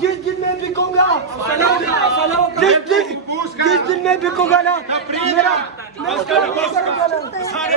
जिस दिन मैं बिकूंगा, जिस दिन मैं बिकूंगा ना, मेरा सारे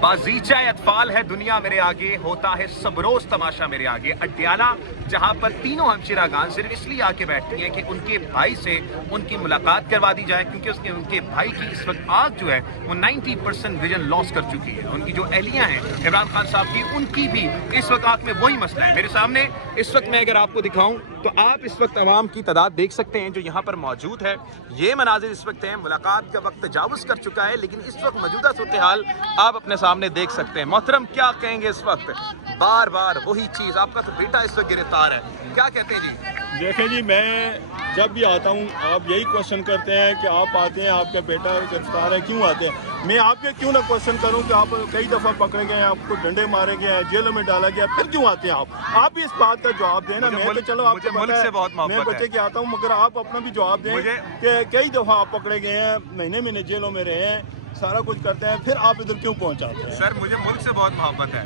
बाजीचा अतफाल है दुनिया मेरे आगे, होता है सबरोज तमाशा मेरे आगे। अड्याला जहां पर तीनों हमशिरागान सिर्फ इसलिए आके बैठती हैं कि उनके भाई से उनकी मुलाकात करवा दी जाए, क्योंकि उनके भाई की इस वक्त आँख जो है वो 90% विजन लॉस कर चुकी है। उनकी जो अहलियाँ हैं इमरान खान साहब की, उनकी भी इस वक्त आँख में वही मसला है। मेरे सामने इस वक्त मैं अगर आपको दिखाऊं तो आप इस वक्त अवाम की तादाद देख सकते हैं जो यहाँ पर मौजूद है। ये मनाजिर इस वक्त हैं, मुलाकात का वक्त तजावुज़ कर चुका है, लेकिन इस वक्त मौजूदा सूरत हाल आप अपने सामने देख सकते हैं। मोहतरम क्या कहेंगे इस वक्त? बार बार वही चीज़, आपका तो बेटा इस वक्त गिरफ्तार है, क्या कहते हैं जी? देखें जी, मैं जब भी आता हूँ आप यही क्वेश्चन करते हैं कि आप आते हैं, आपका बेटा गिरफ्तार है, क्यों आते हैं? मैं आपके क्यों ना क्वेश्चन करूं कि आप कई दफ़ा पकड़े गए हैं, आपको डंडे मारे गए हैं, जेलों में डाला गया, फिर क्यों आते हैं आप भी इस बात का जवाब दें ना। मैं तो चलो आपको मुल्क से बहुत मोहब्बत है, मैं बच्चे के आता हूँ, मगर आप अपना भी जवाब दें कि कई दफ़ा आप पकड़े गए हैं, महीने महीने जेलों में रहे हैं, सारा कुछ करते हैं, फिर आप इधर क्यों पहुँचाते हैं? सर मुझे मुल्क से बहुत मोहब्बत है,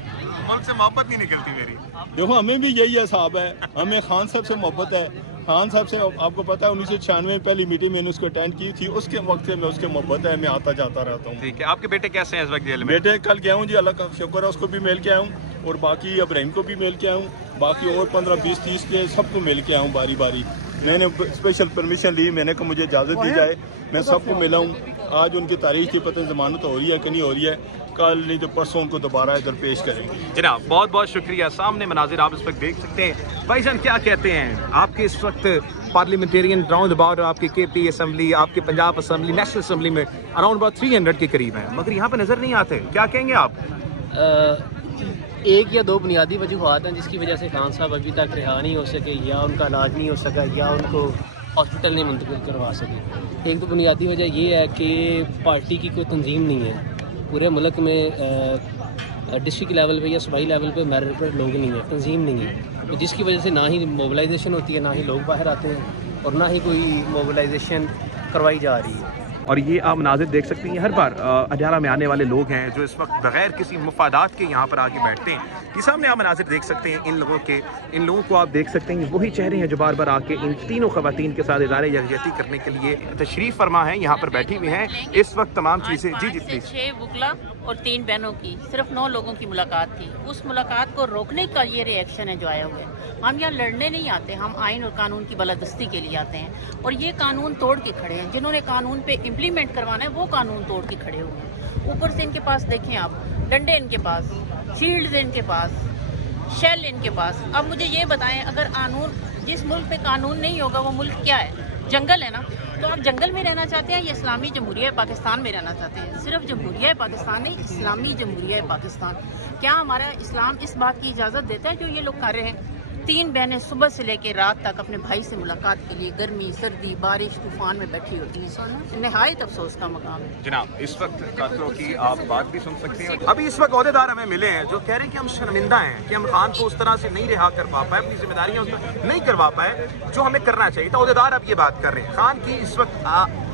मुल्क से मोहब्बत नहीं निकलती मेरी। देखो हमें भी यही हिसाब है, हमें खान साहब से मोहब्बत है। खान साहब से आपको पता है 1996 में पहली मीटिंग मैंने उसको अटेंड की थी, उसके वक्त से मैं उसके मोहब्बत है, मैं आता जाता रहता हूँ। ठीक है, आपके बेटे कैसे हैं इस वक्त जेल में? बेटे कल गया हूँ जी, अल्लाह का शुक्र है, उसको भी मिल के आया हूँ, और बाकी इब्राहिम को भी मिल के आया हूँ, बाकी और 15, 20, 30 के सबको मिल के आया हूँ बारी बारी। मैंने स्पेशल परमिशन ली, मैंने कहा मुझे इजाज़त दी जाए, मैं सबको मिला हूँ। आज उनकी तारीख की पता जमानत हो रही है कि नहीं हो रही है, कल नहीं तो परसों को दोबारा इधर पेश करेंगे। जनाब बहुत बहुत शुक्रिया। सामने मनाजिर आप इस वक्त देख सकते हैं। भाईजान क्या कहते हैं आपके इस वक्त पार्लियामेंटेरियन राउंड अबाउट आपके KP असम्बली, आपके पंजाब असम्बली, नेशनल असम्बली में अराउंड अबाउट 300 के करीब हैं, मगर यहाँ पे नज़र नहीं आते, क्या कहेंगे आप? एक या दो बुनियादी वजूहात हैं जिसकी वजह से खान साहब अभी तक रिहा नहीं हो सके, या उनका इलाज नहीं हो सका, या उनको हॉस्पिटल नहीं मुंतकिल करवा सके। एक तो बुनियादी वजह ये है कि पार्टी की कोई तंजीम नहीं है पूरे मुल्क में, डिस्ट्रिक्ट लेवल पे या सूबाई लेवल पे मेरिट पर लोग नहीं है, तंजीम नहीं है, तो जिसकी वजह से ना ही मोबिलाइजेशन होती है, ना ही लोग बाहर आते हैं, और ना ही कोई मोबिलाइजेशन करवाई जा रही है। और ये आप मनाजिर देख सकते हैं, हर बार अड्याला में आने वाले लोग हैं जो इस वक्त बगैर किसी मुफादात के यहाँ पर आके बैठते हैं। ये सामने आप मनाजिर देख सकते हैं इन लोगों को आप देख सकते हैं, वही चेहरे हैं जो बार बार आके इन तीनों खवातीन के साथ इदारे यकजहती करने के लिए तशरीफ़ फरमा है, यहाँ पर बैठी हुई हैं इस वक्त तमाम चीज़ें। जी जी प्लीज़। 6 बुकला और 3 बहनों की सिर्फ 9 लोगों की मुलाकात थी। उस मुलाकात को रोकने का ये रिएक्शन है जो आया हुआ है। हम यहाँ लड़ने नहीं आते, हम आइन और कानून की बलादस्ती के लिए आते हैं, और ये कानून तोड़ के खड़े हैं। जिन्होंने कानून पे इम्प्लीमेंट करवाना है वो कानून तोड़ के खड़े हुए हैं। ऊपर से इनके पास देखें आप, डंडे इनके पास, शील्ड इनके पास, शेल इनके पास। अब मुझे ये बताएं, अगर कानून, जिस मुल्क पे कानून नहीं होगा वो मुल्क क्या है? जंगल है ना। तो आप जंगल में रहना चाहते हैं या इस्लामी जमहूरिया पाकिस्तान में रहना चाहते हैं? सिर्फ जमहूरिया पाकिस्तान नहीं, इस्लामी जमहूरिया पाकिस्तान। क्या हमारा इस्लाम इस बात की इजाज़त देता है जो ये लोग कर रहे हैं? 3 बहनें सुबह से लेकर रात तक अपने भाई से मुलाकात के लिए गर्मी, सर्दी, बारिश, तूफान में बैठी होती हैं। नहायत अफसोस का मकाम है। जनाब इस वक्त कातलों की आप बात भी सुन सकते हैं। अभी इस वक्त अहदेदार हमें मिले हैं जो कह रहे हैं कि हम शर्मिंदा हैं कि हम खान को उस तरह से नहीं रिहा कर पा पाए, अपनी जिम्मेदारियां नहीं करवा पाए जो हमें करना चाहिए था। अहदेदार अब ये बात कर रहे हैं, खान की इस वक्त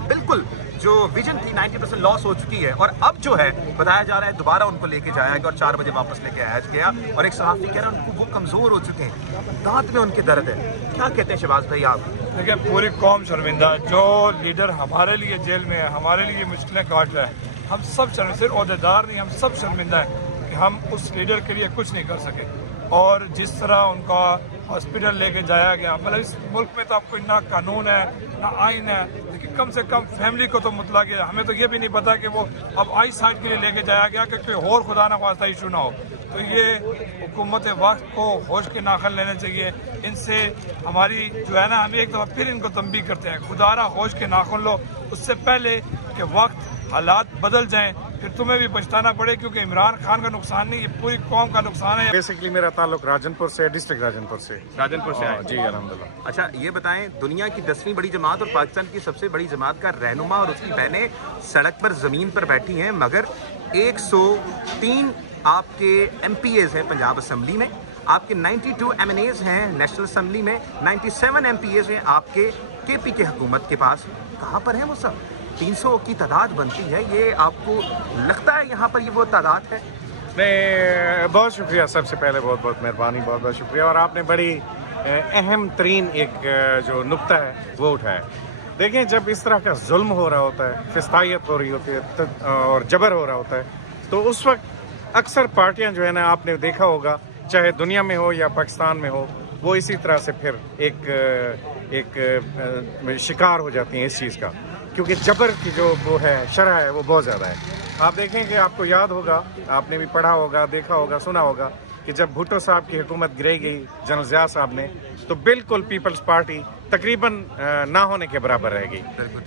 बिल्कुल जो विजन थी 90% लॉस हो चुकी है, और अब जो है बताया जा रहा है दोबारा उनको लेके जाया गया और 4 बजे वापस लेके आया गया। और एक सहाफ़ी कह रहा है उनको वो कमज़ोर हो चुके हैं, दांत में उनके दर्द है। क्या कहते हैं शहबाज भाई आप? देखिए पूरी कौम शर्मिंदा, जो लीडर हमारे लिए जेल में है, हमारे लिए मुश्किलें काट रहा है, हम सब शर्मिंदा, सिर्फ अहदेदार नहीं, हम सब शर्मिंदा हैं कि हम उस लीडर के लिए कुछ नहीं कर सके। और जिस तरह उनका हॉस्पिटल लेके जाया गया, मतलब इस मुल्क में तो आपको ना कानून है ना आइन है, लेकिन कम से कम फैमिली को तो मुतला गया। हमें तो ये भी नहीं पता कि वो अब आई साइड के लिए लेके जाया गया कि कोई और खुदा ना खास्ता इशू ना हो। तो ये हुकूमत वक्त को होश के नाखन लेने चाहिए। इनसे हमारी जो है ना, हम एक दफ़ा फिर इनको तंबीह करते हैं, खुदारा होश के नाखन लो, उससे पहले कि वक्त हालात बदल जाएं, फिर तुम्हें भी पछताना पड़े, क्योंकि इमरान खान का नुकसान नहीं, ये पूरी कौम का नुकसान है। बेसिकली मेरा ताल्लुक राजनपुर से, डिस्ट्रिक्ट राजनपुर से। राजनपुर से आए जी अल्हम्दुलिल्लाह। अच्छा ये बताएं, दुनिया की 10वीं बड़ी जमात और पाकिस्तान की सबसे बड़ी जमात का रहनुमा और उसकी बहनें सड़क पर ज़मीन पर बैठी हैं, मगर 103 आपके MPAs हैं पंजाब असम्बली में, आपके 92 MNAs हैं नेशनल असम्बली में, 97 MPAs हैं आपके KP के हुकूमत के पास। कहाँ पर हैं वो सब? 300 की तादाद बनती है, ये आपको लगता है यहाँ पर ये वो तादाद है? नहीं, बहुत शुक्रिया, सबसे पहले बहुत बहुत मेहरबानी, बहुत बहुत शुक्रिया। और आपने बड़ी अहम तरीन एक जो नुक्ता है वो उठाया। देखें, जब इस तरह का जुल्म हो रहा होता है, फिस्तायत हो रही होती है और जबर हो रहा होता है, तो उस वक्त अक्सर पार्टियां जो है ना, आपने देखा होगा, चाहे दुनिया में हो या पाकिस्तान में हो, वो इसी तरह से फिर एक शिकार हो जाती हैं इस चीज़ का, क्योंकि जबर की जो वो है शरह है वो बहुत ज़्यादा है। आप देखें कि आपको याद होगा, आपने भी पढ़ा होगा, देखा होगा, सुना होगा कि जब भुट्टो साहब की हुकूमत गिराई गई जनरल ज़िया साहब ने, तो बिल्कुल पीपल्स पार्टी तकरीबन ना होने के बराबर रह गई।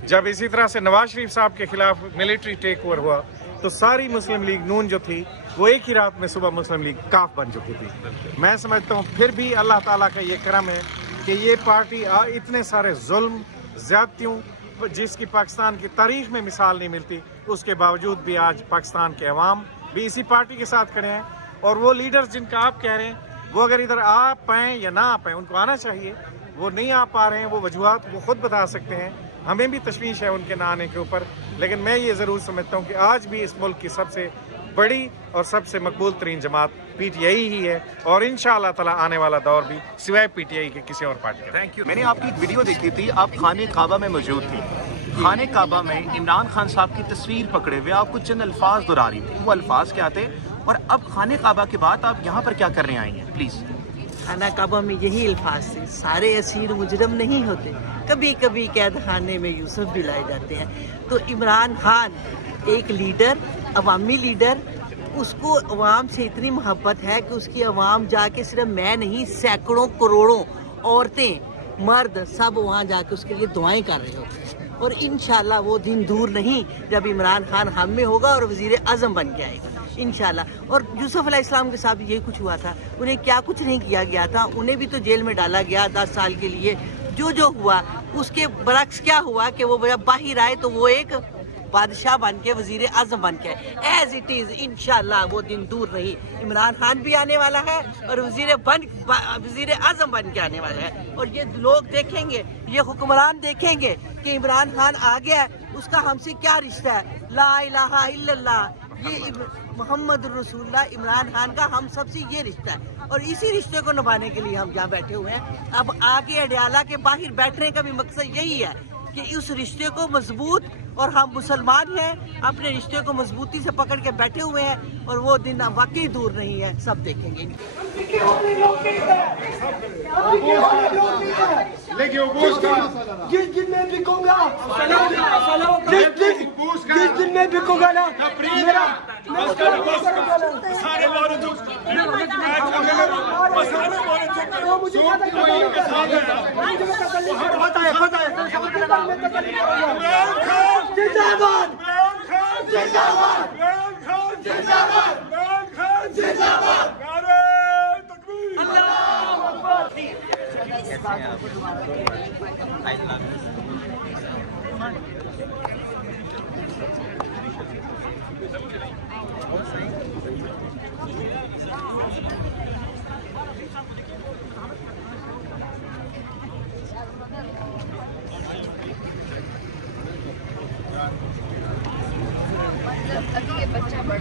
जब इसी तरह से नवाज शरीफ साहब के खिलाफ मिलिट्री टेक ओवर हुआ, तो सारी मुस्लिम लीग नून जो थी वो एक ही रात में सुबह मुस्लिम लीग काफ बन चुकी थी। मैं समझता हूँ फिर भी अल्लाह ताला का ये करम है कि ये पार्टी इतने सारे जुल्म, ज़्यादतियों, जिसकी पाकिस्तान की तारीख में मिसाल नहीं मिलती, उसके बावजूद भी आज पाकिस्तान के अवाम भी इसी पार्टी के साथ खड़े हैं। और वो लीडर्स जिनका आप कह रहे हैं, वो अगर इधर आ पाएँ या ना आ पाएँ, उनको आना चाहिए। वो नहीं आ पा रहे हैं, वो वजूहात वो खुद बता सकते हैं, हमें भी तशवीश है उनके ना आने के ऊपर। लेकिन मैं ये ज़रूर समझता हूँ कि आज भी इस मुल्क की सबसे बड़ी और सबसे मकबूल तरीन जमात PTI ही है, और इंशाअल्लाह ताला आने वाला दौर भी सिवाय PTI के किसी और पार्टी का। Thank you. मैंने आपकी एक वीडियो देखी थी, आप खाने काबा में मौजूद थी। खाने काबा में इमरान खान साहब की तस्वीर पकड़े हुए आप कुछ चंद अल्फाज दोहरा रही थी, वो अल्फाज क्या थे, और अब खाने काबा के बाद आप यहाँ पर क्या करने आई हैं? प्लीज़। खाना काबा में यही अल्फाज थे, सारे असीर मुजरम नहीं होते, कभी कभी कैद खाने में यूसुफ भी लाए जाते हैं। तो इमरान खान एक लीडर, अवामी लीडर, उसको अवाम से इतनी मोहब्बत है कि उसकी अवाम जाके, सिर्फ मैं नहीं, सैकड़ों करोड़ों औरतें, मर्द, सब वहाँ जाके उसके लिए दुआएं कर रहे होते हैं। और इंशाल्लाह वो दिन दूर नहीं जब इमरान खान हम में होगा और वज़ीर आज़म बन के आएगा इंशाल्लाह। और यूसुफ अलैहिस्सलाम के साथ यही कुछ हुआ था, उन्हें क्या कुछ नहीं किया गया था, उन्हें भी तो जेल में डाला गया 10 साल के लिए। जो हुआ उसके बरक्स क्या हुआ कि वो जब बाहर आए तो वो एक बादशाह बन के, वज़ीर आज़म बन के, एज इट इज़ इंशाल्लाह वो दिन दूर नहीं। इमरान खान भी आने वाला है और वज़ीर आज़म बन के आने वाला है। और ये लोग देखेंगे, ये हुक्मरान देखेंगे कि इमरान खान आ गया, उसका हमसे क्या रिश्ता है। ला इलाहा इल्लल्लाह, ये मोहम्मद रसूलुल्लाह, इमरान खान का हम सबसे ये रिश्ता है, और इसी रिश्ते को निभाने के लिए हम यहाँ बैठे हुए हैं। अब आगे अडयाला के बाहर बैठने का भी मकसद यही है कि उस रिश्ते को मजबूत, और हम मुसलमान हैं, अपने रिश्ते को मजबूती से पकड़ के बैठे हुए हैं, और वो दिन वाकई दूर नहीं है, सब देखेंगे। जिस दिन मैं बिकूंगा, जिस दिन मैं बिकूंगा ना, मेरा जिंदाबाद, जिंदाबाद, जिंदाबाद, जिंदाबाद। अभी ये बच्चा बड़ा